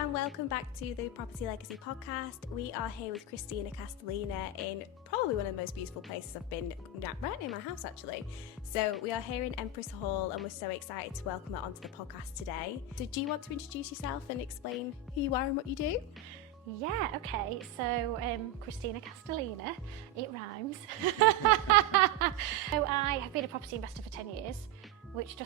and welcome back to the Property Legacy podcast. We are here with Kristina Castellina in probably one of the most beautiful places I've been, right near my house actually. So we are here in Empress Hall and we're so excited to welcome her onto the podcast today. So do you want to introduce yourself and explain who you are and what you do? Yeah, okay, so Kristina Castellina, it rhymes. So I have been a property investor for 10 years, which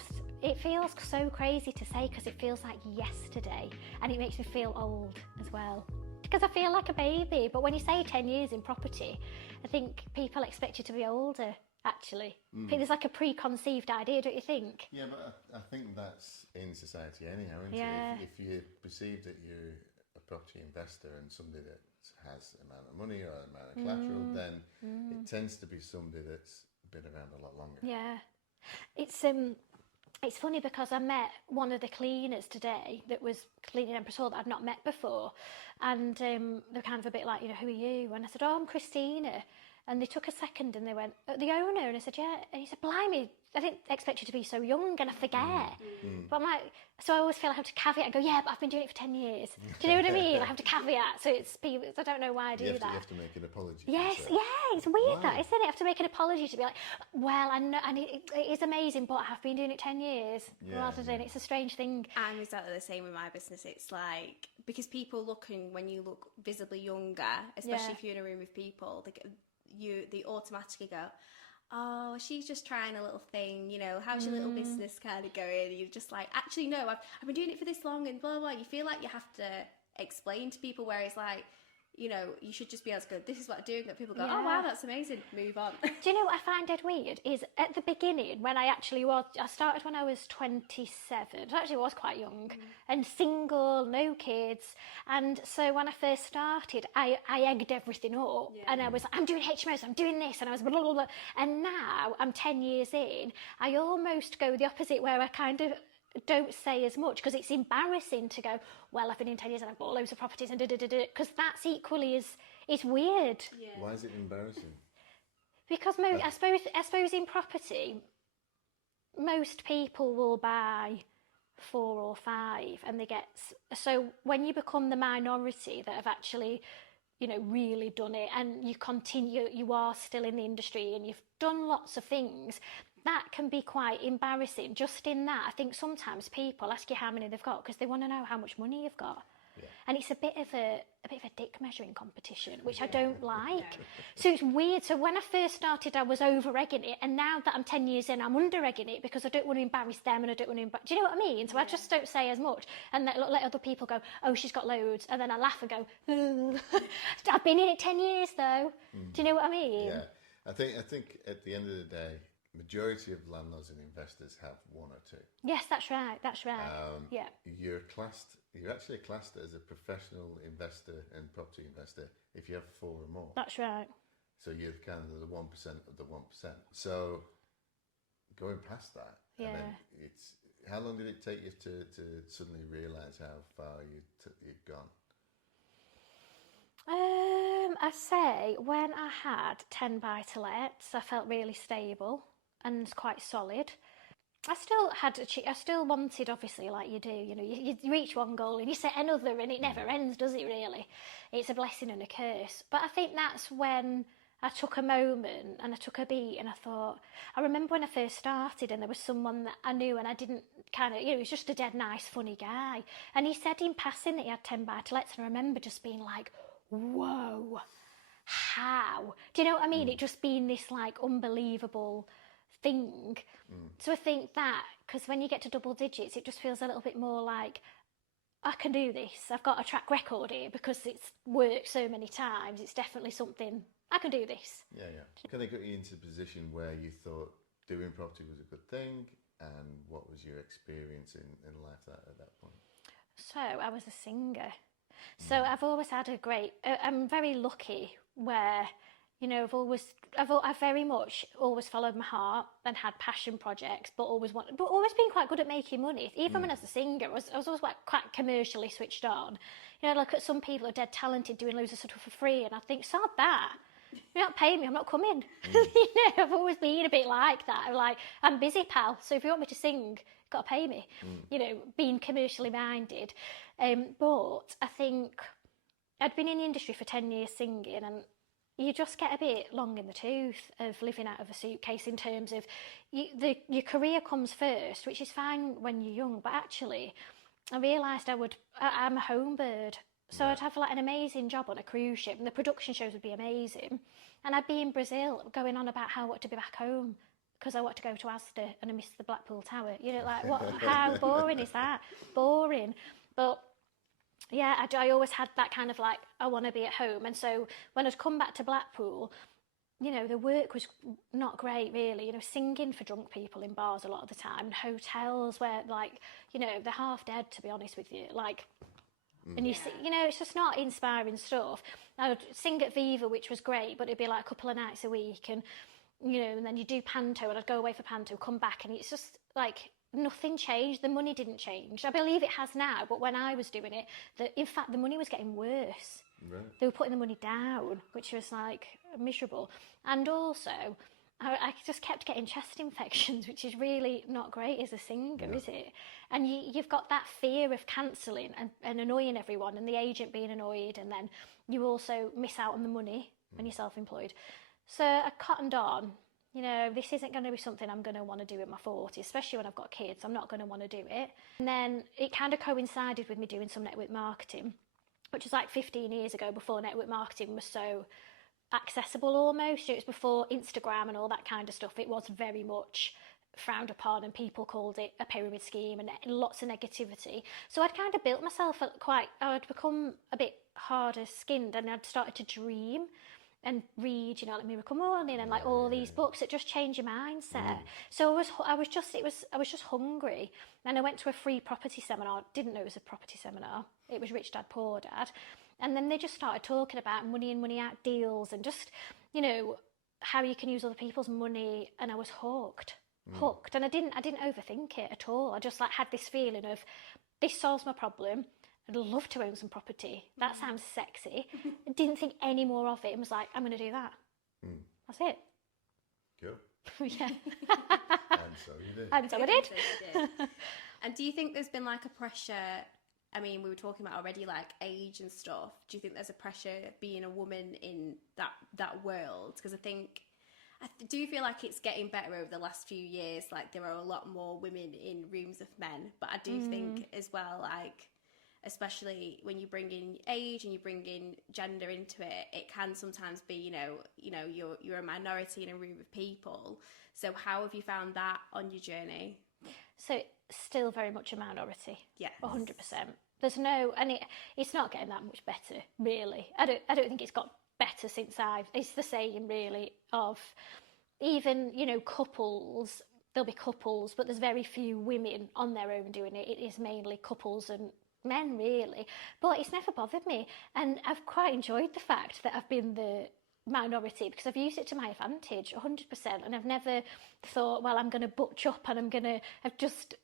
it feels so crazy to say because it feels like yesterday and it makes me feel old as well. Because I feel like a baby, but when you say 10 years in property, I think people expect you to be older, actually. I think there's like a preconceived idea, don't you think? Yeah, but I think that's in society anyhow, isn't Yeah. it? If you perceive that you're a property investor and somebody that has an amount of money or an amount of collateral, then it tends to be somebody that's been around a lot longer. Yeah. It's funny because I met one of the cleaners today that was cleaning Empress Hall that I'd not met before, and they're kind of a bit like, who are you? And I said, I'm Kristina. And they took a second and they went, the owner? And I said, yeah. And he said, blimey, I didn't expect you to be so young, and I forget. But I'm like, so I always feel I have to caveat and go, yeah, but I've been doing it for 10 years. Do you know what I mean? I have to caveat. So it's people, I don't know why I do that. You have to make an apology. Yes, yeah, it's weird that, isn't it? I have to make an apology to be like, well, I know, and it is amazing, but I have been doing it 10 years rather than it's a strange thing. I'm exactly the same with my business. It's like, because people when you look visibly younger, especially if you're in a room with people, they automatically go, oh, she's just trying a little thing, how's your little business kind of going? And you're just like, actually, no, I've been doing it for this long and blah, blah. You feel like you have to explain to people, where it's like, you should just be able to go, this is what I'm doing, that people go, oh, wow, that's amazing, move on. Do you know what I find dead weird is at the beginning when I started when I was 27, I actually was quite young and single, no kids, and so when I first started I egged everything up and I was like, I'm doing HMOs, I'm doing this, and I was blah, blah, blah. And now I'm 10 years in, I almost go the opposite, where I kind of don't say as much because it's embarrassing to go, well, I've been in 10 years and I've bought loads of properties and because that's equally it's weird. Yeah. Why is it embarrassing? Because I suppose in property, most people will buy 4 or 5 and they get, so when you become the minority that have actually really done it, and you are still in the industry and you've done lots of things, that can be quite embarrassing. Just in that, I think sometimes people ask you how many they've got because they want to know how much money you've got. Yeah. And it's a bit of a dick measuring competition, which I don't like. So it's weird. So when I first started, I was over-egging it, and now that I'm 10 years in, I'm under-egging it because I don't want to embarrass them, and I don't want to do you know what I mean? So I just don't say as much, and let other people go, oh, she's got loads, and then I laugh and go, I've been in it 10 years though. Do you know what I mean? Yeah, I think at the end of the day, majority of landlords and investors have 1 or 2. Yes, that's right. Yeah. You're actually classed as a professional investor and property investor if you have 4 or more. That's right. So you're kind of the 1% of the 1%. So going past that, and then how long did it take you to suddenly realise how far you'd gone? I say when I had 10 buy-to-lets, I felt really stable and quite solid. I still wanted, obviously, like you do, you reach one goal and you set another, and it never ends, does it really? It's a blessing and a curse. But I think that's when I took a moment and I took a beat, and I remember when I first started and there was someone that I knew and I didn't he was just a dead nice, funny guy. And he said in passing that he had 10 buy-to-lets, and I remember just being like, whoa, how? Do you know what I mean? It just being this like unbelievable thing. So I think that, because when you get to double digits, it just feels a little bit more like, I can do this. I've got a track record here because it's worked so many times. It's definitely something, I can do this. Yeah. Kind of got you into a position where you thought doing property was a good thing, and what was your experience in life at that point? So I was a singer. So I've always had I'm very lucky where, I've very much always followed my heart and had passion projects, but always been quite good at making money. Even when I was a singer, I was always quite commercially switched on. Look at some people who are dead talented doing loads of stuff for free, and I think, sod that. You're not paying me, I'm not coming. I've always been a bit like that. I'm like, I'm busy, pal, so if you want me to sing, got to pay me, you know, being commercially minded. But I think I'd been in the industry for 10 years singing, and you just get a bit long in the tooth of living out of a suitcase in terms of your career comes first, which is fine when you're young, but actually I realised I'm a home bird. So I'd have like an amazing job on a cruise ship and the production shows would be amazing. And I'd be in Brazil going on about how I want to be back home because I want to go to Asda and I miss the Blackpool Tower. You know, like how boring is that? Boring. But yeah, I always had that kind of like, I want to be at home. And so when I'd come back to Blackpool, you know, the work was not great really, you know, singing for drunk people in bars a lot of the time, hotels where like, you know, they're half dead, to be honest with you. Like, and you see, you know, it's just not inspiring stuff. I would sing at Viva, which was great, but it'd be like a couple of nights a week, and you know, and then you do panto, and I'd go away for panto, come back, and it's just like nothing changed. The money didn't change. I believe it has now, but when I was doing it, in fact, the money was getting worse. Right. They were putting the money down, which was like miserable, and also I just kept getting chest infections, which is really not great as a singer, is it? And you've got that fear of cancelling and annoying everyone, and the agent being annoyed, and then you also miss out on the money when you're self-employed. So I cottoned on, you know, this isn't going to be something I'm going to want to do in my 40s, especially when I've got kids. I'm not going to want to do it. And then it kind of coincided with me doing some network marketing, which was like 15 years ago, before network marketing was so accessible almost. It was before Instagram and all that kind of stuff. It was very much frowned upon and people called it a pyramid scheme and lots of negativity. So I'd kind of built myself I'd become a bit harder skinned, and I'd started to dream and read, you know, like Miracle Morning and like all these books that just change your mindset. So I was just hungry, and I went to a free property seminar. Didn't know it was a property seminar. It was Rich Dad Poor Dad. And then they just started talking about money in, money out deals, and just, you know, how you can use other people's money. And I was hooked. And I didn't overthink it at all. I just like had this feeling of, this solves my problem. I'd love to own some property. That sounds sexy. I didn't think any more of it, and was like, I'm going to do that. That's it. Cool. Yeah. And so you did. And so I did. And do you think there's been like a pressure? I mean, we were talking about already like age and stuff. Do you think there's a pressure being a woman in that world? Because I do feel like it's getting better over the last few years. Like there are a lot more women in rooms of men, but I do think as well, like, especially when you bring in age and you bring in gender into it, it can sometimes be, you know, you're a minority in a room of people. So how have you found that on your journey? So still very much a minority. Yeah. 100%. There's no, and it's not getting that much better, really. I don't think it's got better since it's the same, really, of even, you know, couples. There'll be couples, but there's very few women on their own doing it. It is mainly couples and men, really. But it's never bothered me, and I've quite enjoyed the fact that I've been the minority, because I've used it to my advantage 100%, and I've never thought, well, I'm going to butch up, and I've just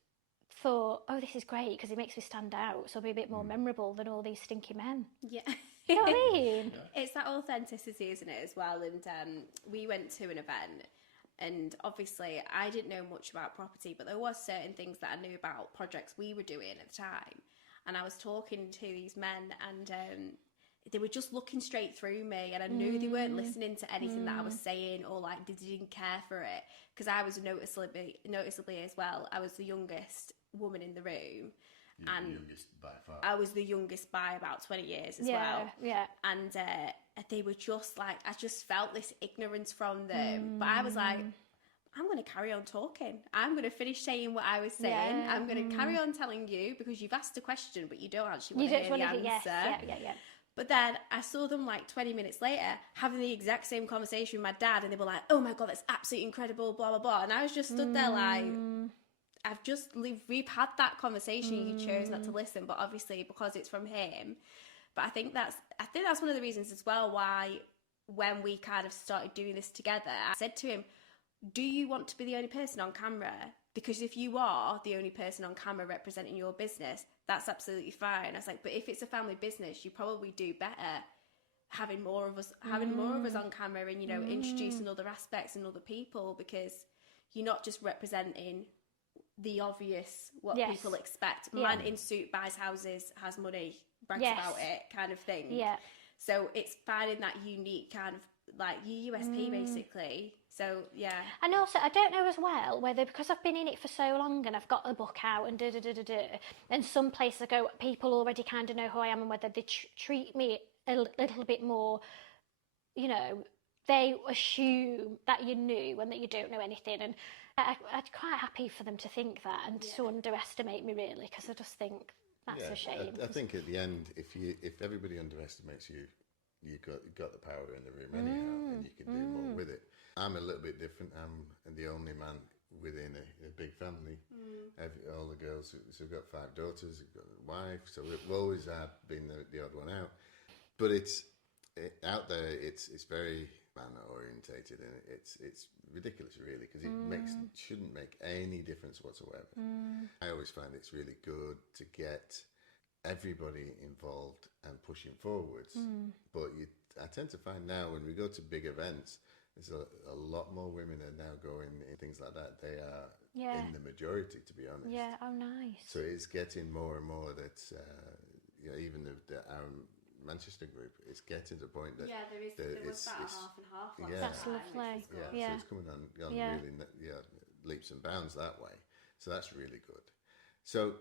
thought, oh, this is great because it makes me stand out, so I'll be a bit more memorable than all these stinky men. Yeah. You know what I mean? It's that authenticity, isn't it, as well? And we went to an event, and obviously I didn't know much about property, but there was certain things that I knew about projects we were doing at the time. And I was talking to these men, and they were just looking straight through me, and I knew they weren't listening to anything that I was saying, or like they didn't care for it, because I was noticeably as well, I was the youngest woman in the room. You're the youngest by far. I was the youngest by about 20 years as well. Yeah. And they were just like, I just felt this ignorance from them. But I was like, I'm going to carry on talking. I'm going to finish saying what I was saying. Yeah. I'm going to carry on telling you, because you've asked a question, but you don't actually want to hear the answer. Yes. Yeah. But then I saw them like 20 minutes later having the exact same conversation with my dad, and they were like, oh my God, that's absolutely incredible, blah, blah, blah. And I was just stood there like, we've had that conversation, you chose not to listen, but obviously because it's from him. But I think that's one of the reasons as well why, when we kind of started doing this together, I said to him, do you want to be the only person on camera? Because if you are the only person on camera representing your business, that's absolutely fine. I was like, but if it's a family business, you probably do better having more of us on camera, and, you know, introducing other aspects and other people, because you're not just representing the obvious, what Yes. people expect. Yeah. Man in suit buys houses, has money, brags Yes. about it, kind of thing. Yeah. So it's finding that unique kind of like your USP basically. So yeah. And also, I don't know as well whether, because I've been in it for so long and I've got the book out and and some places I go, people already kind of know who I am, and whether they treat me a little bit more, you know, they assume that you knew and that you don't know anything. And I'm quite happy for them to think that and to underestimate me, really, because I just think that's a shame. I think at the end, if everybody underestimates you, you've got the power in the room anyhow, and you can do more with it. I'm a little bit different. I'm the only man within a big family. All the girls, so we've got 5 daughters, we've got a wife, so we've always been the odd one out. But out there, it's very man orientated, and it's ridiculous, really, because it shouldn't make any difference whatsoever. I always find it's really good to get everybody involved and pushing forwards. But I tend to find now when we go to big events, there's a lot more women are now going in things like that. They are in the majority, to be honest. Yeah, oh nice. So it's getting more and more that even our Manchester group is getting to the point that there was about a half and half last Yeah. That's time, lovely. which is good. so it's coming on really leaps and bounds that way. So that's really good. So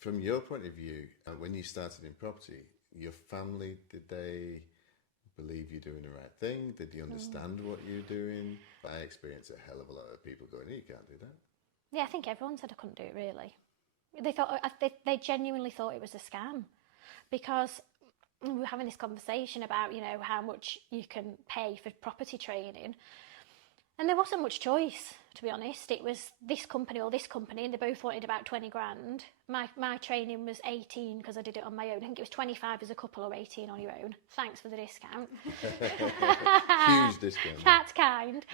from your point of view, when you started in property, your family, did they believe you're doing the right thing? Did you understand what you're doing? I experienced a hell of a lot of people going, you can't do that. Yeah, I think everyone said I couldn't do it, really. They thought they genuinely thought it was a scam, because we were having this conversation about, you know, how much you can pay for property training, and there wasn't much choice, to be honest. It was this company or this company, and they both wanted about 20 grand. My training was 18 because I did it on my own. I think it was 25 as a couple or 18 on your own. Thanks for the discount. Huge discount. That's kind.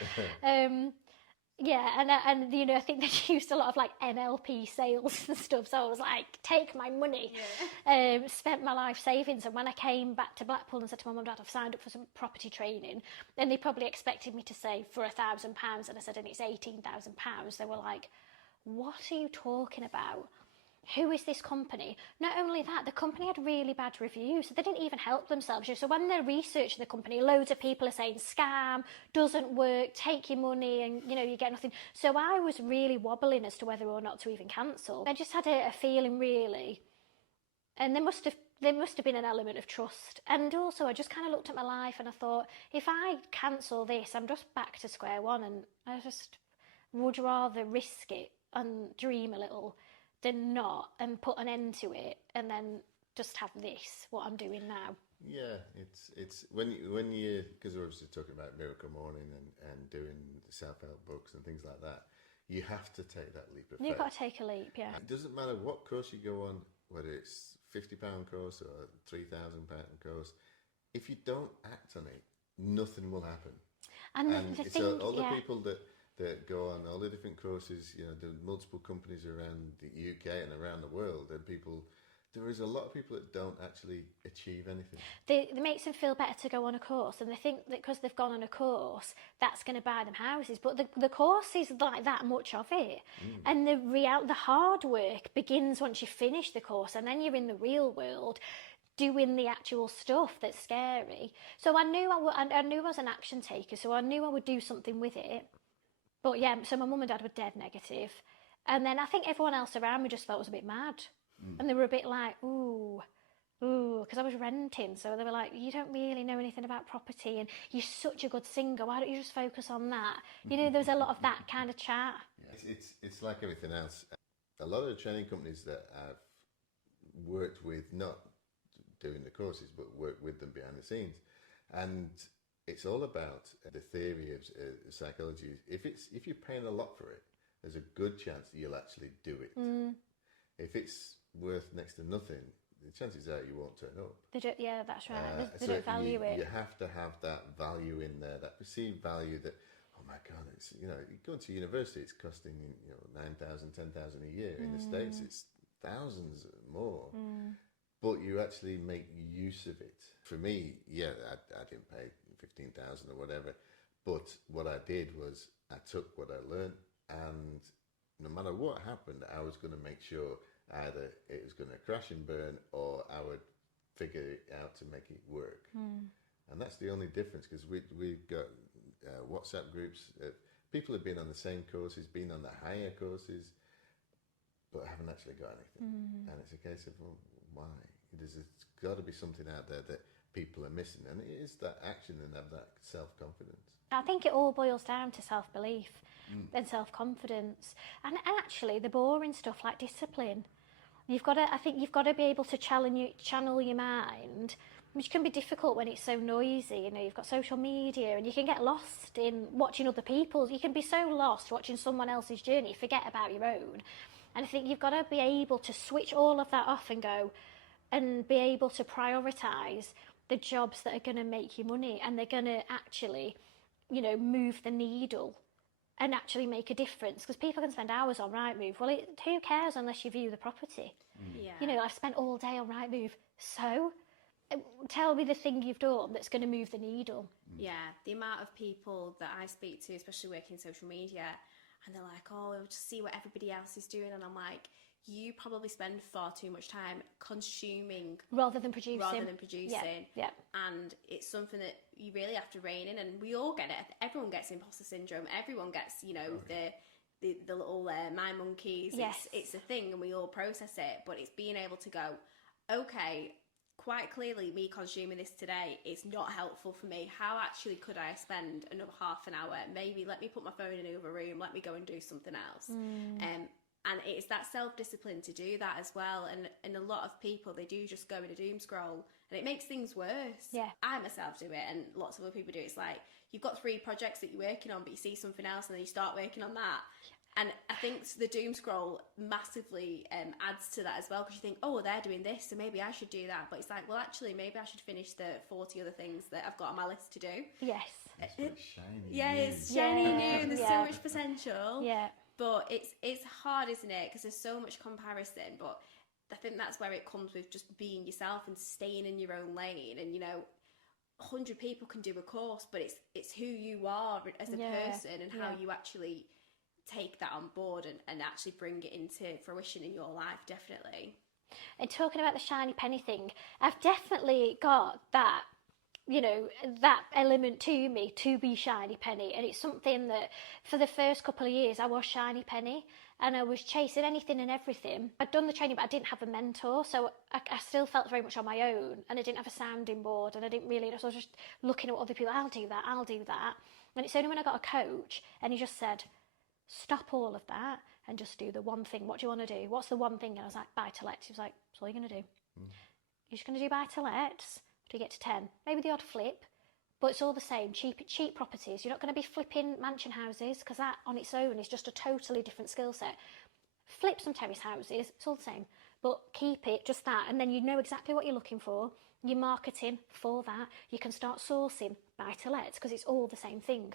Yeah, and you know, I think they used a lot of like NLP sales and stuff. So I was like, take my money. Spent my life savings, and when I came back to Blackpool and said to my mum and dad, I've signed up for some property training, then they probably expected me to say for £1,000, and I said, and it's £18,000. They were like, what are you talking about? Who is this company? Not only that, the company had really bad reviews, so they didn't even help themselves. So when they're researching the company, loads of people are saying scam, doesn't work, take your money, and you know, you get nothing. So I was really wobbling as to whether or not to even cancel. I just had a feeling, really, and there must have been an element of trust. And also I just kind of looked at my life and I thought, if I cancel this, I'm just back to square one, and I just would rather risk it and dream a little than not, and put an end to it, and then just have this, what I'm doing now. Yeah, it's when you because we're obviously talking about Miracle Morning and doing self-help books and things like that, you have to take that leap of faith. You've got to take a leap, yeah. It doesn't matter what course you go on, whether it's £50 course or a £3,000 course. If you don't act on it, nothing will happen. And the thing, all the people that go on all the different courses, you know, the multiple companies around the UK and around the world, and there is a lot of people that don't actually achieve anything. It makes them feel better to go on a course, and they think that because they've gone on a course, that's going to buy them houses. But the course is like that much of it. And the hard work begins once you finish the course, and then you're in the real world doing the actual stuff that's scary. So I knew I was an action taker, so I knew I would do something with it. But yeah, so my mum and dad were dead negative. And then I think everyone else around me just felt I was a bit mad. And they were a bit like, ooh, because I was renting. So they were like, you don't really know anything about property, and you're such a good singer. Why don't you just focus on that? You know, there was a lot of that kind of chat. Yeah. It's like everything else. A lot of the training companies that I've worked with, not doing the courses, but worked with them behind the scenes. And it's all about the theory of psychology. If you're paying a lot for it, there's a good chance you'll actually do it. If it's worth next to nothing, the chances are you won't turn up. Yeah, that's right. They so don't value it. You have to have that value in there, that perceived value that, oh my God, it's, you know, going to university, it's costing, you know, 9,000, 10,000 a year. In the States, it's thousands more. But you actually make use of it. For me, yeah, I didn't pay 15,000 or whatever, but what I did was I took what I learned and no matter what happened, I was going to make sure either it was going to crash and burn, or I would figure it out to make it work. And that's the only difference, because we've got WhatsApp groups. People have been on the same courses, been on the higher courses, but haven't actually got anything. And it's a case of, well, why? There's got to be something out there that people are missing, and it is that action and have that self-confidence. I think it all boils down to self-belief and self-confidence, and actually the boring stuff like discipline. I think you've got to be able to channel your mind, which can be difficult when it's so noisy. You know, you've got social media, and you can get lost in watching other people's. You can be so lost watching someone else's journey, forget about your own. And I think you've got to be able to switch all of that off and go, and be able to prioritise the jobs that are going to make you money, and they're going to actually, you know, move the needle and actually make a difference. Because people can spend hours on Rightmove. Well, who cares unless you view the property? Yeah. You know, I've spent all day on Rightmove. So tell me the thing you've done that's going to move the needle. Yeah, the amount of people that I speak to, especially working in social media, and they're like, oh, I'll just see what everybody else is doing. And I'm like, you probably spend far too much time consuming rather than producing. Yeah. And it's something that you really have to rein in, and we all get it. Everyone gets imposter syndrome. Everyone gets, you know, the little mind monkeys. Yes. It's a thing, and we all process it. But it's being able to go, okay, quite clearly me consuming this today is not helpful for me. How actually could I spend another half an hour? Maybe let me put my phone in another room. Let me go and do something else. And it's that self-discipline to do that as well. And a lot of people, they do just go in a doom scroll, and it makes things worse. Yeah. I myself do it, and lots of other people do it. It's like, you've got 3 projects that you're working on, but you see something else, and then you start working on that. And I think the doom scroll massively adds to that as well, because you think, oh, they're doing this, so maybe I should do that. But it's like, well, actually, maybe I should finish the 40 other things that I've got on my list to do. Yes. It's like shiny It's shiny new, and there's so much potential. Yeah. But it's hard, isn't it? Because there's so much comparison. But I think that's where it comes with just being yourself and staying in your own lane. And, you know, 100 people can do a course, but it's who you are as a person, and how you actually take that on board and actually bring it into fruition in your life, definitely. And talking about the shiny penny thing, I've definitely got that, you know, that element to me to be shiny penny. And it's something that for the first couple of years I was shiny penny, and I was chasing anything and everything. I'd done the training, but I didn't have a mentor, so I still felt very much on my own, and I didn't have a sounding board, and I didn't really, so I was just looking at what other people, I'll do that. And it's only when I got a coach, and he just said, stop all of that and just do the one thing. What do you want to do? What's the one thing? And I was like, buy-to-lets. He was like, that's all you're going to do. You're just going to do buy-to-lets till you get to 10. Maybe the odd flip, but it's all the same. Cheap properties. You're not going to be flipping mansion houses, because that on its own is just a totally different skill set. Flip some terrace houses. It's all the same. But keep it just that, and then you know exactly what you're looking for. You're marketing for that. You can start sourcing buy-to-lets, because it's all the same thing.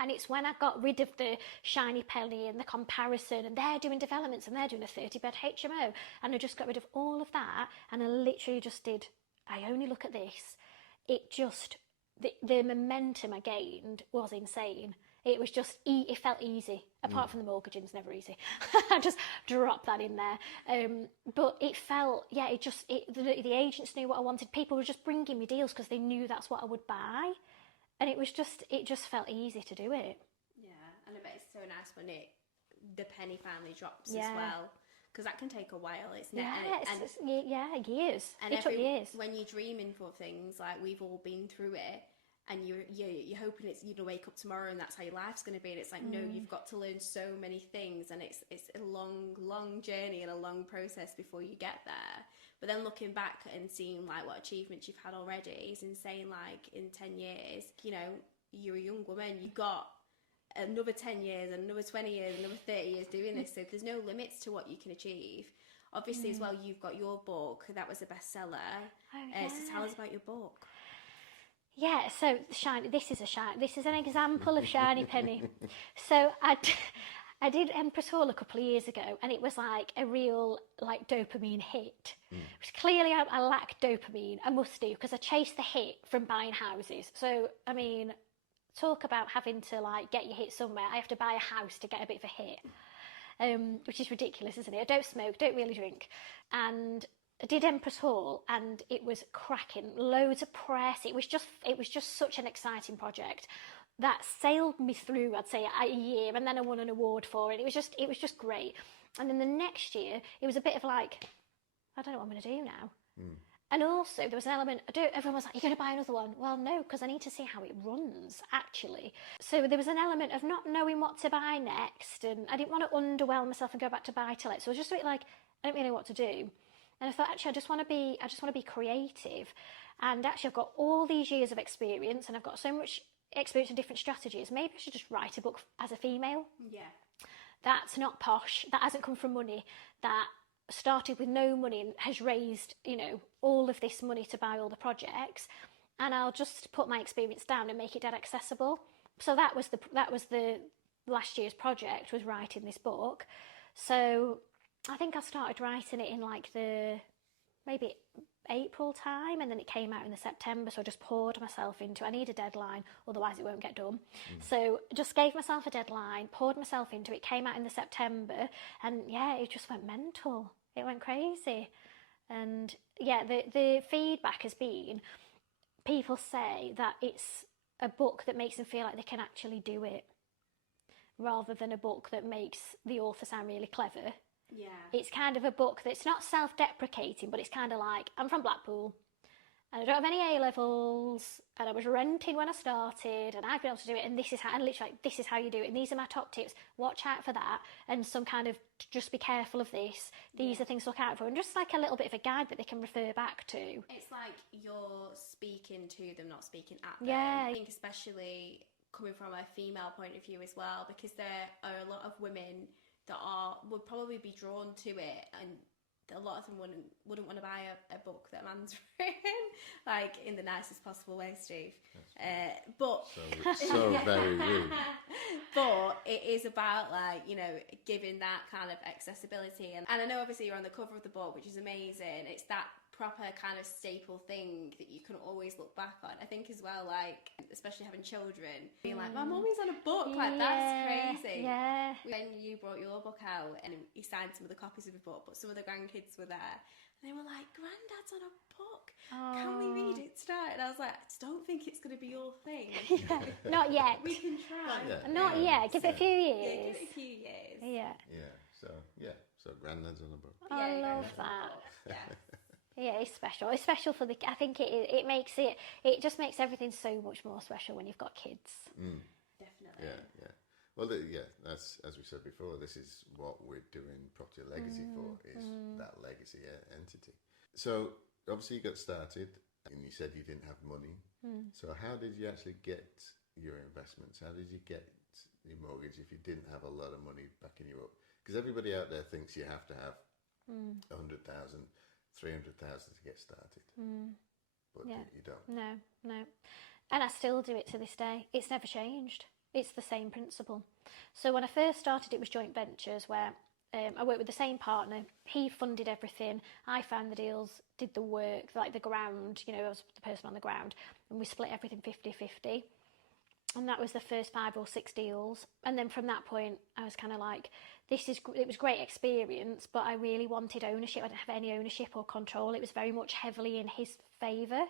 And it's when I got rid of the shiny penny and the comparison, and they're doing developments and they're doing a 30-bed HMO, and I just got rid of all of that, and I literally just did, I only look at this. It just, the momentum I gained was insane. It was just, it felt easy, apart from the mortgaging's never easy. I just dropped that in there. But it felt, the agents knew what I wanted. People were just bringing me deals because they knew that's what I would buy. And it just felt easy to do it. Yeah, and I bet it's so nice when the penny finally drops as well, because that can take a while, isn't it? Years. And it took years. When you're dreaming for things, like we've all been through it, and you're hoping you're gonna wake up tomorrow and that's how your life's gonna be, and it's like, no, you've got to learn so many things, and it's a long journey and a long process before you get there. But then looking back and seeing like what achievements you've had already is insane. Like in 10 years, you know, you're a young woman, you've got another 10 years, another 20 years, another 30 years doing this. So there's no limits to what you can achieve. Obviously as well, you've got your book, that was a bestseller. So tell us about your book. Yeah, so this is an example of shiny penny. So I did Empress Hall a couple of years ago, and it was like a real like dopamine hit. Which clearly I lack dopamine. I must do, because I chased the hit from buying houses. So I mean, talk about having to like get your hit somewhere. I have to buy a house to get a bit of a hit. which is ridiculous, isn't it? I don't smoke, don't really drink. And I did Empress Hall, and it was cracking. Loads of press. It was just such an exciting project that sailed me through, I'd say, a year, and then I won an award for it. It was just great. And then the next year, it was a bit of like, I don't know what I'm going to do now. And also, there was an element, everyone was like, you're going to buy another one? Well, no, because I need to see how it runs, actually. So there was an element of not knowing what to buy next, and I didn't want to underwhelm myself and go back to buy-to-let. So I was just a bit like, I don't really know what to do. And I thought, actually, I just want to be creative. And actually, I've got all these years of experience, and I've got so much experience in different strategies. Maybe I should just write a book as a female. Yeah. That's not posh. That hasn't come from money. That started with no money and has raised, all of this money to buy all the projects. And I'll just put my experience down and make it dead accessible. So that was the last year's project, was writing this book. So I think I started writing it in like the maybe April time, and then it came out in the September. So I just poured myself into it. I need a deadline, otherwise it won't get done. So just gave myself a deadline, poured myself into it. Came out in the September, and yeah, it just went mental. It went crazy. And yeah, the feedback has been, people say that it's a book that makes them feel like they can actually do it, rather than a book that makes the author sound really clever. Yeah. It's kind of a book that's not self-deprecating, but it's kind of like, I'm from Blackpool, and I don't have any A-levels, and I was renting when I started, and I've been able to do it, and this is how you do it, and these are my top tips. Watch out for that, and some kind of, just be careful of this. These are things to look out for, and just like a little bit of a guide that they can refer back to. It's like you're speaking to them, not speaking at them. Yeah. I think especially coming from a female point of view as well, because there are a lot of women that would probably be drawn to it, and a lot of them wouldn't want to buy a book that a man's written, like in the nicest possible way, Steve. But so very rude. But it is about giving that kind of accessibility, and I know obviously you're on the cover of the book, which is amazing. It's that proper kind of staple thing that you can always look back on. I think as well, like especially having children, being like, my mummy's on a book, like that's crazy. Yeah. When you brought your book out and you signed some of the copies of the book, but some of the grandkids were there, and they were like, Granddad's on a book. Can we read it tonight? And I was like, I just don't think it's going to be your thing. Not yet. We can try. Not yet. Give it a few years. Give it a few years. Yeah. So Granddad's on a book. I love that. Yeah. Yeah, it's special. It's special for the. I think it makes it. It just makes everything so much more special when you've got kids. Definitely. Yeah. Well, that's, as we said before, this is what we're doing Property Legacy for, is that legacy entity. So obviously you got started, and you said you didn't have money. So how did you actually get your investments? How did you get your mortgage if you didn't have a lot of money backing you up? Because everybody out there thinks you have to have 100,000, 300,000 to get started, but you don't. No, and I still do it to this day. It's never changed. It's the same principle. So when I first started, it was joint ventures where I worked with the same partner. He funded everything. I found the deals, did the work, like the ground. I was the person on the ground, and we split everything 50-50. And that was the first 5 or 6 deals. And then from that point, I was kind of like, it was great experience, but I really wanted ownership. I didn't have any ownership or control. It was very much heavily in his favour,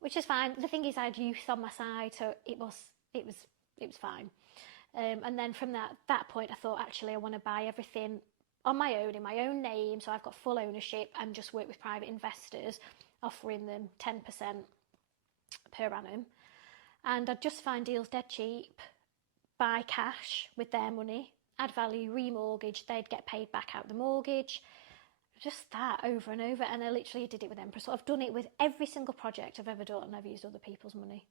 which is fine. The thing is, I had youth on my side, so it was fine. And then from that point, I thought, actually, I want to buy everything on my own, in my own name, so I've got full ownership, and just work with private investors, offering them 10% per annum. And I'd just find deals dead cheap, buy cash with their money, add value, remortgage, they'd get paid back out the mortgage. Just that over and over. And I literally did it with Empress. So I've done it with every single project I've ever done, and I've used other people's money.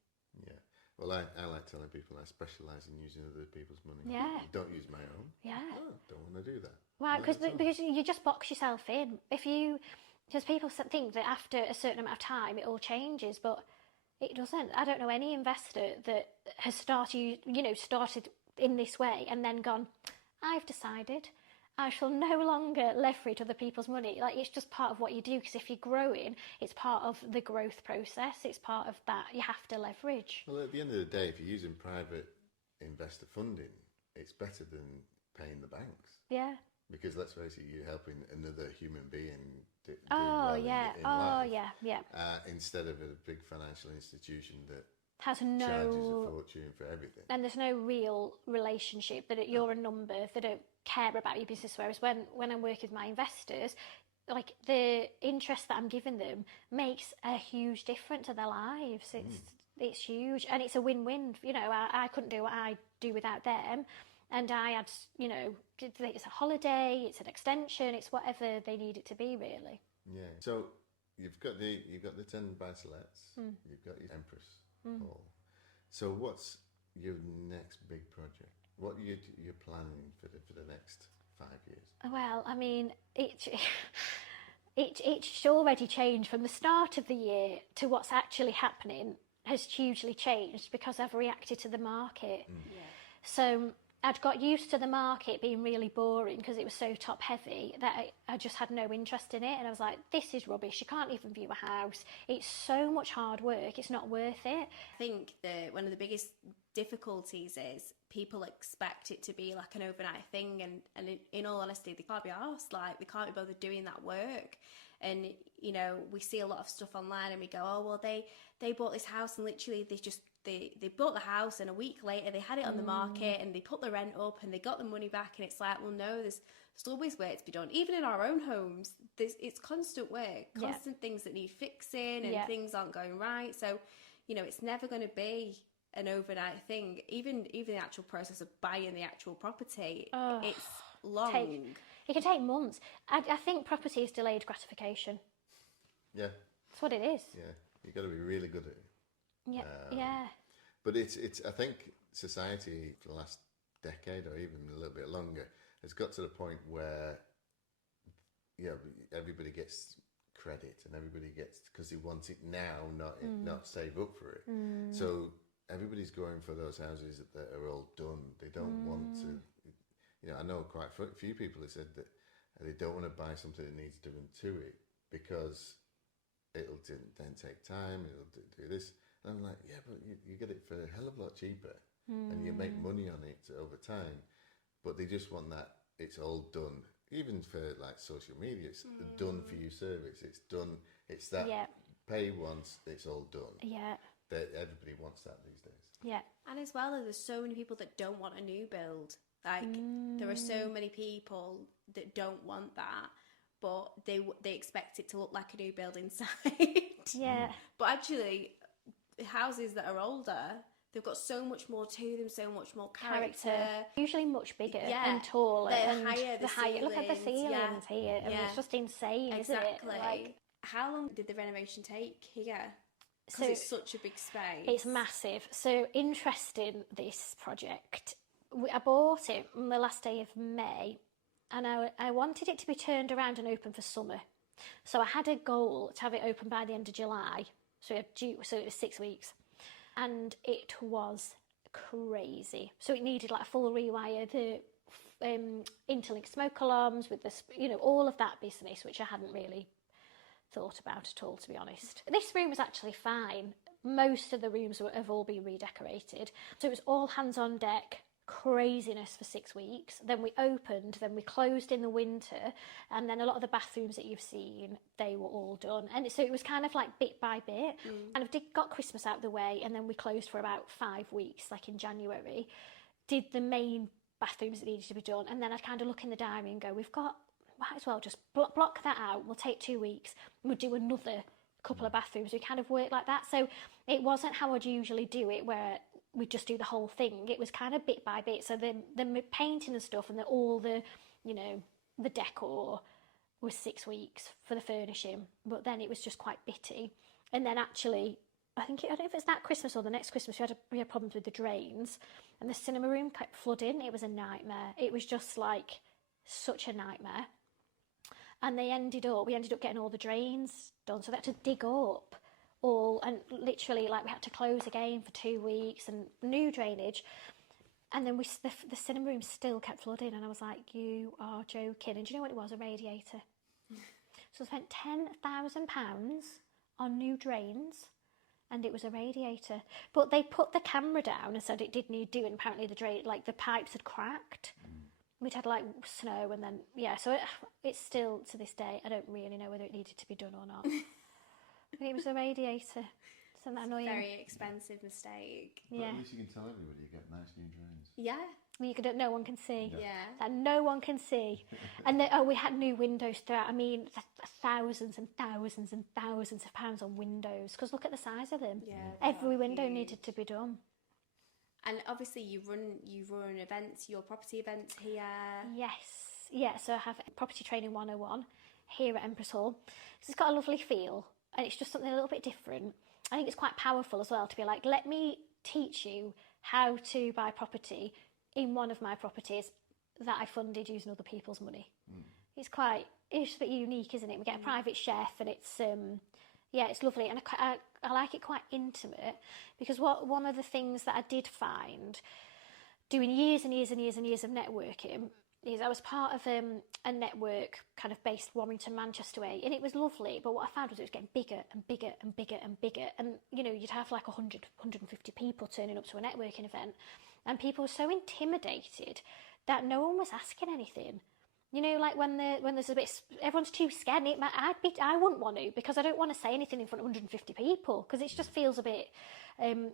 Yeah. Well, I like telling people I specialise in using other people's money. Yeah. Don't use my own. Yeah. Oh, don't want to do that. Right, because you just box yourself in. Because people think that after a certain amount of time it all changes, but it doesn't. I don't know any investor that has started in this way and then gone, I've decided I shall no longer leverage other people's money. Like, it's just part of what you do, because if you're growing, it's part of the growth process. It's part of that. You have to leverage. Well, at the end of the day, if you're using private investor funding, it's better than paying the banks. Yeah. Because let's face it, you're helping another human being do Oh, well yeah. in life. Yeah. Instead of a big financial institution that Has charges a no, fortune for everything. and there's no real relationship, that you're a number, they don't care about your business. Whereas when I'm working with my investors, like the interest that I'm giving them makes a huge difference to their lives. It's huge, and it's a win-win. You know, I couldn't do what I do without them, and I had, you know, it's a holiday, it's an extension, it's whatever they need it to be, really. Yeah. So you've got the 10 buy-to-lets, you've got your Empress Hall. So what's your next big project? What you're planning for the next 5 years? Well, I mean, it's already changed from the start of the year to what's actually happening has hugely changed because I've reacted to the market. Yeah. So I'd got used to the market being really boring because it was so top heavy that I just had no interest in it, and I was like, this is rubbish, you can't even view a house, it's so much hard work, it's not worth it. I think one of the biggest difficulties is people expect it to be like an overnight thing, and in all honesty, they can't be arsed, like they can't be bothered doing that work. And you know, we see a lot of stuff online and we go, oh well, they bought this house and literally they bought the house and a week later they had it on the market and they put the rent up and they got the money back, and it's like, well no, there's always work to be done. Even in our own homes, it's constant work, constant things that need fixing, and things aren't going right. So you know, it's never going to be an overnight thing. Even the actual process of buying the actual property, it's long. It can take months. I think property is delayed gratification. Yeah. That's what it is. Yeah. You've got to be really good at it. Yeah. Yeah. But it's I think society for the last decade or even a little bit longer has got to the point where everybody gets credit and everybody gets, because they want it now, not save up for it. So everybody's going for those houses that are all done. They don't want to. You know, I know quite a few people that said that they don't want to buy something that needs doing to it because it'll then take time. It'll do this. And I'm like, yeah, but you get it for a hell of a lot cheaper, and you make money on it over time. But they just want that it's all done. Even for like social media, it's done for you service. It's done. It's that pay once, it's all done. Yeah. That everybody wants that these days. Yeah. And as well, there's so many people that don't want a new build. Like there are so many people that don't want that, but they expect it to look like a new build inside. Yeah. But actually, houses that are older, they've got so much more to them, so much more character. Usually much bigger and taller. They're higher. The higher. Look at the ceilings here. I mean, it's just insane, isn't it? Like, how long did the renovation take here? Because it's such a big space. It's massive. So interesting, this project. I bought it on the last day of May, and I wanted it to be turned around and open for summer. So I had a goal to have it open by the end of July. So it was 6 weeks. And it was crazy. So it needed like a full rewire, the interlinked smoke alarms with this, all of that business, which I hadn't really thought about at all, to be honest. This room was actually fine. Most of the rooms have all been redecorated. So it was all hands on deck, craziness for 6 weeks. Then we opened, then we closed in the winter, and then a lot of the bathrooms that you've seen, they were all done. And so it was kind of like bit by bit. And I got Christmas out of the way, and then we closed for about 5 weeks, like in January. Did the main bathrooms that needed to be done, and then I'd kind of look in the diary and go, might as well just block that out. We'll take 2 weeks. We'll do another couple of bathrooms. We kind of worked like that. So it wasn't how I'd usually do it, where we'd just do the whole thing. It was kind of bit by bit. So the painting and stuff and all the, the decor was 6 weeks for the furnishing. But then it was just quite bitty. And then actually, I don't know if it's that Christmas or the next Christmas, we had problems with the drains. And the cinema room kept flooding. It was a nightmare. It was just like such a nightmare. And we ended up getting all the drains done. So they had to dig up all, and literally like we had to close again for 2 weeks and new drainage. And then the cinema room still kept flooding. And I was like, you are joking. And do you know what it was? A radiator. So I spent £10,000 on new drains, and it was a radiator. But they put the camera down and said it did need doing. Apparently the pipes had cracked. we'd had like snow, and then so it's still to this day, I don't really know whether it needed to be done or not. I think it was the radiator. Isn't that annoying? Very expensive mistake. But at least you can tell everybody you get nice new drains. Yeah. No one can see. Yeah. That no one can see. And we had new windows throughout. I mean, thousands and thousands and thousands of pounds on windows, because look at the size of them. Yeah. Every window needed to be done. And obviously you run events, your property events here. Yes. Yeah, so I have Property Training 101 here at Empress Hall. So it's got a lovely feel, and it's just something a little bit different. I think it's quite powerful as well to be like, let me teach you how to buy property in one of my properties that I funded using other people's money. It's a bit unique, isn't it? We get a private chef, and it's it's lovely, and I like it quite intimate, because one of the things that I did find doing years and years and years and years of networking is I was part of a network kind of based Warrington, Manchester way, and it was lovely, but what I found was it was getting bigger and bigger and bigger and bigger, and you'd have like 100, 150 people turning up to a networking event, and people were so intimidated that no one was asking anything. Like when there's a bit, everyone's too scared. I wouldn't want to, because I don't want to say anything in front of 150 people, because it just feels a bit.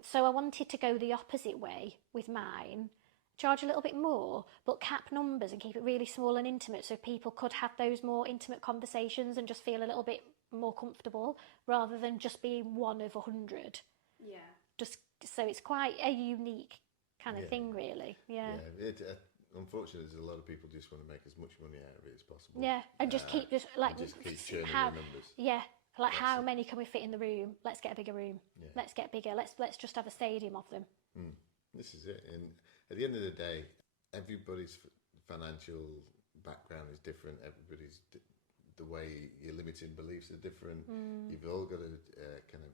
So I wanted to go the opposite way with mine, charge a little bit more, but cap numbers and keep it really small and intimate, so people could have those more intimate conversations and just feel a little bit more comfortable, rather than just being one of 100. Yeah. Just so it's quite a unique kind of thing, really. Yeah. Unfortunately, there's a lot of people just want to make as much money out of it as possible. Yeah, and just keep just keep churning the numbers. Yeah, like how many can we fit in the room? Let's get a bigger room. Yeah. Let's get bigger. Let's just have a stadium of them. This is it. And at the end of the day, everybody's financial background is different. Everybody's the way your limiting beliefs are different. You've all got to kind of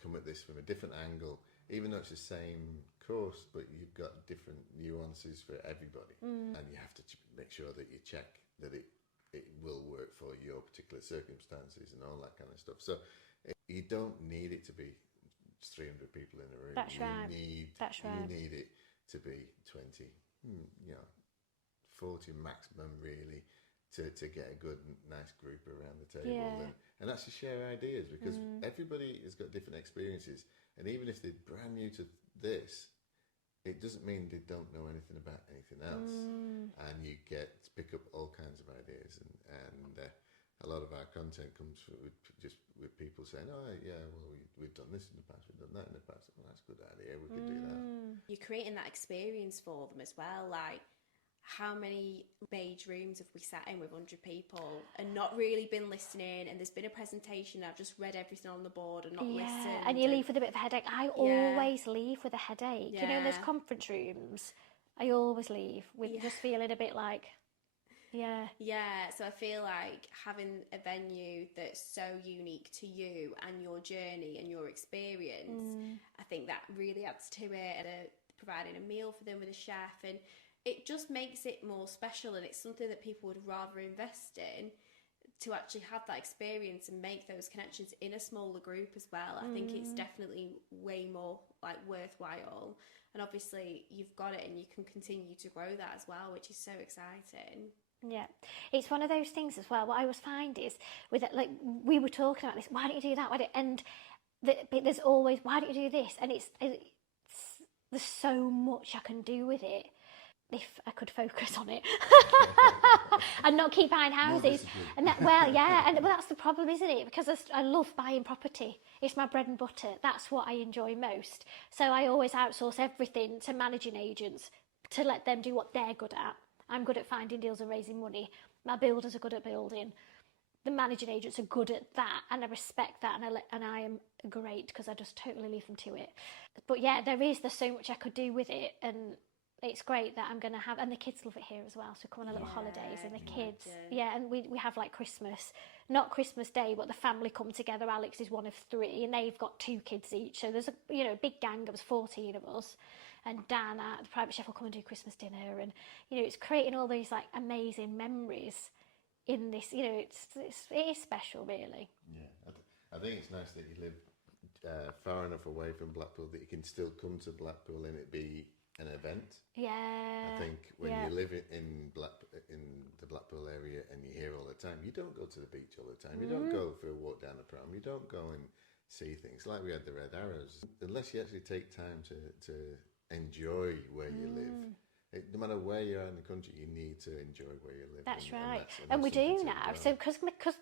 come at this from a different angle, even though it's the same course, but you've got different nuances for everybody, and you have to make sure that you check that it will work for your particular circumstances and all that kind of stuff. So you don't need it to be 300 people in a room. That's right. You need it to be 20, 40 maximum, really, to get a good, nice group around the table. Yeah. And that's to share ideas, because everybody has got different experiences. And even if they're brand new to this, it doesn't mean they don't know anything about anything else. And you get to pick up all kinds of ideas. And a lot of our content comes with people saying, oh, yeah, well, we've done this in the past, we've done that in the past. Well, that's a good idea, we could do that. You're creating that experience for them as well. Like, how many beige rooms have we sat in with 100 people and not really been listening, and there's been a presentation, I've just read everything on the board and not listened. And you leave with a bit of a headache. I always leave with a headache. In those conference rooms, I always leave with just feeling a bit like, so I feel like having a venue that's so unique to you and your journey and your experience, I think that really adds to it, and providing a meal for them with a chef, and it just makes it more special, and it's something that people would rather invest in, to actually have that experience and make those connections in a smaller group as well. I think it's definitely way more like worthwhile, and obviously you've got it and you can continue to grow that as well, which is so exciting. Yeah, it's one of those things as well. What I always find is with it, like we were talking about this, why don't you do that? And there's always, why don't you do this? And it's there's so much I can do with it if I could focus on it and not keep buying houses. And that's the problem, isn't it? Because I love buying property. It's my bread and butter. That's what I enjoy most. So I always outsource everything to managing agents to let them do what they're good at. I'm good at finding deals and raising money. My builders are good at building. The managing agents are good at that, and I respect that, and I am great because I just totally leave them to it. But yeah, there's so much I could do with it, and it's great that I'm going to have, and the kids love it here as well, so come on a little holidays, and the kids, and we have like Christmas, not Christmas Day, but the family come together. Alex is one of 3, and they've got 2 kids each, so there's a big gang. There was 14 of us, and Dan, the private chef, will come and do Christmas dinner, and it's creating all these like amazing memories in this. It is special, really. Yeah, I think it's nice that you live far enough away from Blackpool that you can still come to Blackpool and it be an event. Yeah. I think when you live in the Blackpool area and you hear all the time, you don't go to the beach all the time. You don't go for a walk down the prom. You don't go and see things like we had the Red Arrows. Unless you actually take time to enjoy where you live. No matter where you are in the country, you need to enjoy where you live. That's right. And we do now. So because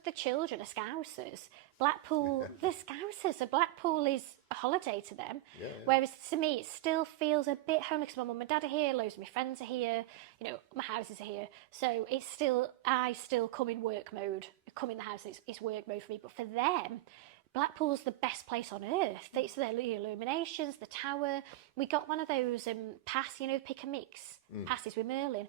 the children are Scousers, Blackpool, the Scousers, so Blackpool is a holiday to them. Yeah. Whereas to me, it still feels a bit homely because my mum and dad are here, loads of my friends are here, my houses are here. So I still come in work mode. I come in the house, it's work mode for me. But for them, Blackpool's the best place on earth. It's the illuminations, the tower. We got one of those pass, pick and mix passes with Merlin.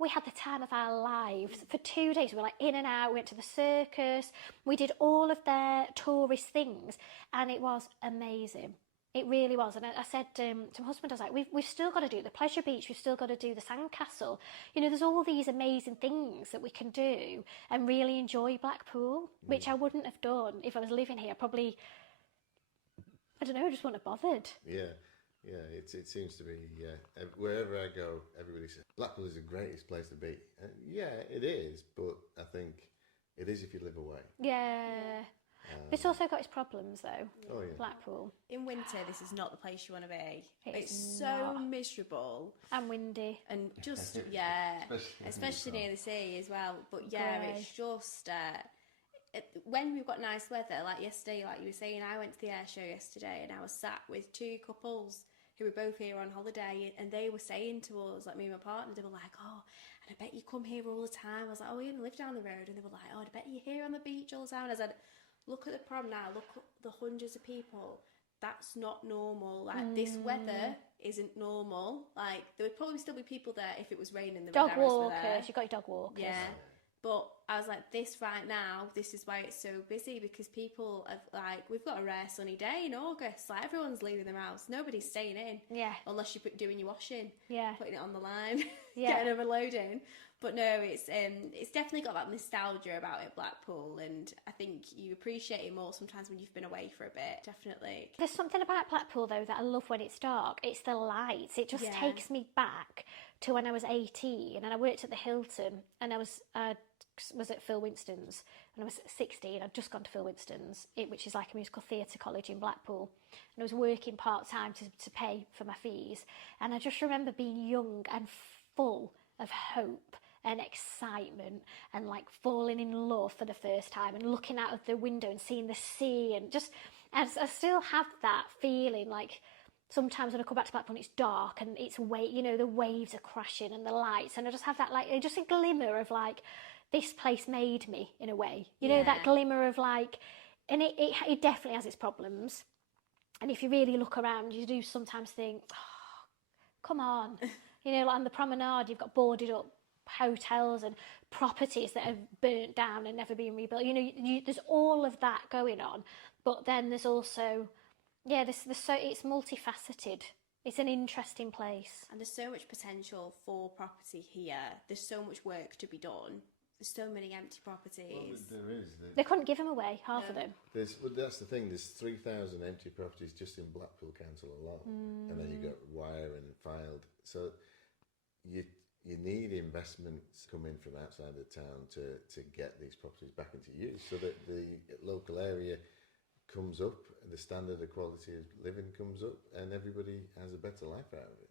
We had the time of our lives. For 2 days, we were like in and out. We went to the circus. We did all of their tourist things, and it was amazing. It really was. And I said to my husband, I was like, we've still got to do the pleasure beach. We've still got to do the sandcastle. There's all these amazing things that we can do and really enjoy Blackpool, which I wouldn't have done if I was living here. Probably, I don't know, I just wouldn't have bothered. Yeah. It seems to be, wherever I go, everybody says, Blackpool is the greatest place to be. Yeah, it is, but I think it is if you live away. Yeah. It's also got its problems, though. Oh, yeah. Blackpool. In winter, this is not the place you want to be. It's so not. miserable. And windy. And just, especially near the sea as well. But Grey. it's just, when we've got nice weather, like yesterday, like you were saying, I went to the air show yesterday and I was sat with two couples who were both here on holiday, and they were saying to us, like me and my partner, they were like, oh, and I bet you come here all the time. I was like, oh, we only live down the road. And they were like, oh, I bet you're here on the beach all the time. And I said, look at the prom now, look at the hundreds of people. That's not normal. Like, this weather isn't normal. Like, there would probably still be people there if it was raining. The dog walkers, you've got your dog walkers. Yeah. But I was like, this right now, this is why it's so busy, because people have, like, we've got a rare sunny day in August. Like, everyone's leaving their house. Nobody's staying in. Yeah. Unless you're doing your washing. Yeah. Putting it on the line. Yeah. Getting overloading. But no, it's definitely got that nostalgia about it, Blackpool. And I think you appreciate it more sometimes when you've been away for a bit. Definitely. There's something about Blackpool, though, that I love when it's dark. It's the lights. It just takes me back to when I was 18 and I worked at the Hilton, and I was at Phil Winston's when I was 16. I'd just gone to Phil Winston's, which is like a musical theatre college in Blackpool, and I was working part-time to pay for my fees. And I just remember being young and full of hope and excitement and like falling in love for the first time and looking out of the window and seeing the sea, and I still have that feeling. Like, sometimes when I come back to Blackpool, it's dark and it's the waves are crashing and the lights, and I just have that, like, just a glimmer of like, this place made me, in a way. That glimmer of like, and it definitely has its problems. And if you really look around, you do sometimes think, oh, come on. Like on the promenade, you've got boarded up hotels and properties that have burnt down and never been rebuilt. There's all of that going on. But then there's also, it's multifaceted. It's an interesting place. And there's so much potential for property here. There's so much work to be done. There's so many empty properties. Well, there is. They couldn't give them away, half of them. That's the thing. There's 3,000 empty properties just in Blackpool Council alone, and then you got wire and filed. So you need investments coming from outside the town to get these properties back into use, so that the local area comes up, the standard of quality of living comes up, and everybody has a better life out of it.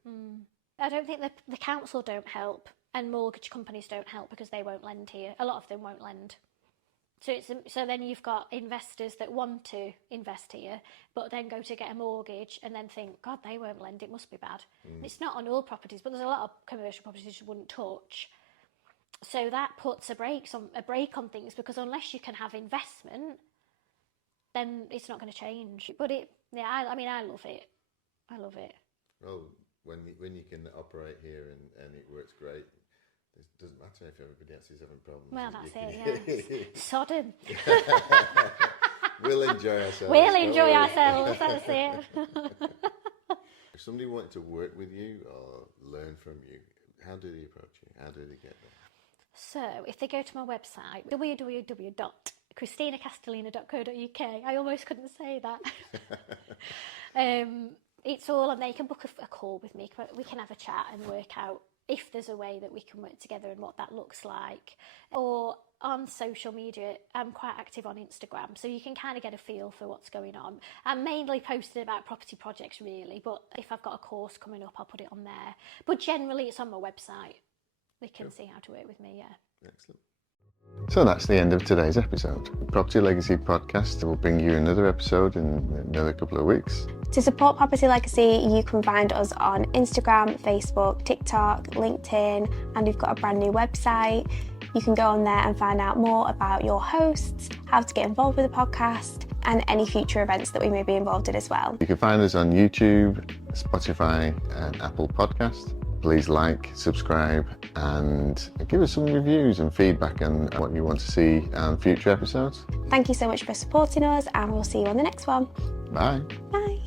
I don't think the council don't help, and mortgage companies don't help because they won't lend here. A lot of them won't lend. So then you've got investors that want to invest here, but then go to get a mortgage and then think, God, they won't lend, it must be bad. It's not on all properties, but there's a lot of commercial properties you wouldn't touch. So that puts a brake on things, because unless you can have investment, then it's not going to change. But I love it. I love it. Well, when you can operate here and it works great, it doesn't matter if everybody else is having problems. Well, that's it, yeah. Sodom. We'll enjoy ourselves. We'll enjoy ourselves, that's it. If somebody wanted to work with you or learn from you, how do they approach you? How do they get there? So, if they go to my website, www.KristinaCastellina.co.uk, I almost couldn't say that. it's all, and they can book a call with me. We can have a chat and work out if there's a way that we can work together and what that looks like. Or on social media, I'm quite active on Instagram, so you can kind of get a feel for what's going on. I'm mainly posting about property projects really, but if I've got a course coming up, I'll put it on there. But generally it's on my website. They can see how to work with me, yeah. Excellent. So that's the end of today's episode. Property Legacy Podcast will bring you another episode in another couple of weeks. To support Property Legacy, you can find us on Instagram, Facebook, TikTok, LinkedIn, and we've got a brand new website. You can go on there and find out more about your hosts, how to get involved with the podcast, and any future events that we may be involved in as well. You can find us on YouTube, Spotify, and Apple Podcast. Please like, subscribe, and give us some reviews and feedback on what you want to see on future episodes. Thank you so much for supporting us, and we'll see you on the next one. Bye. Bye.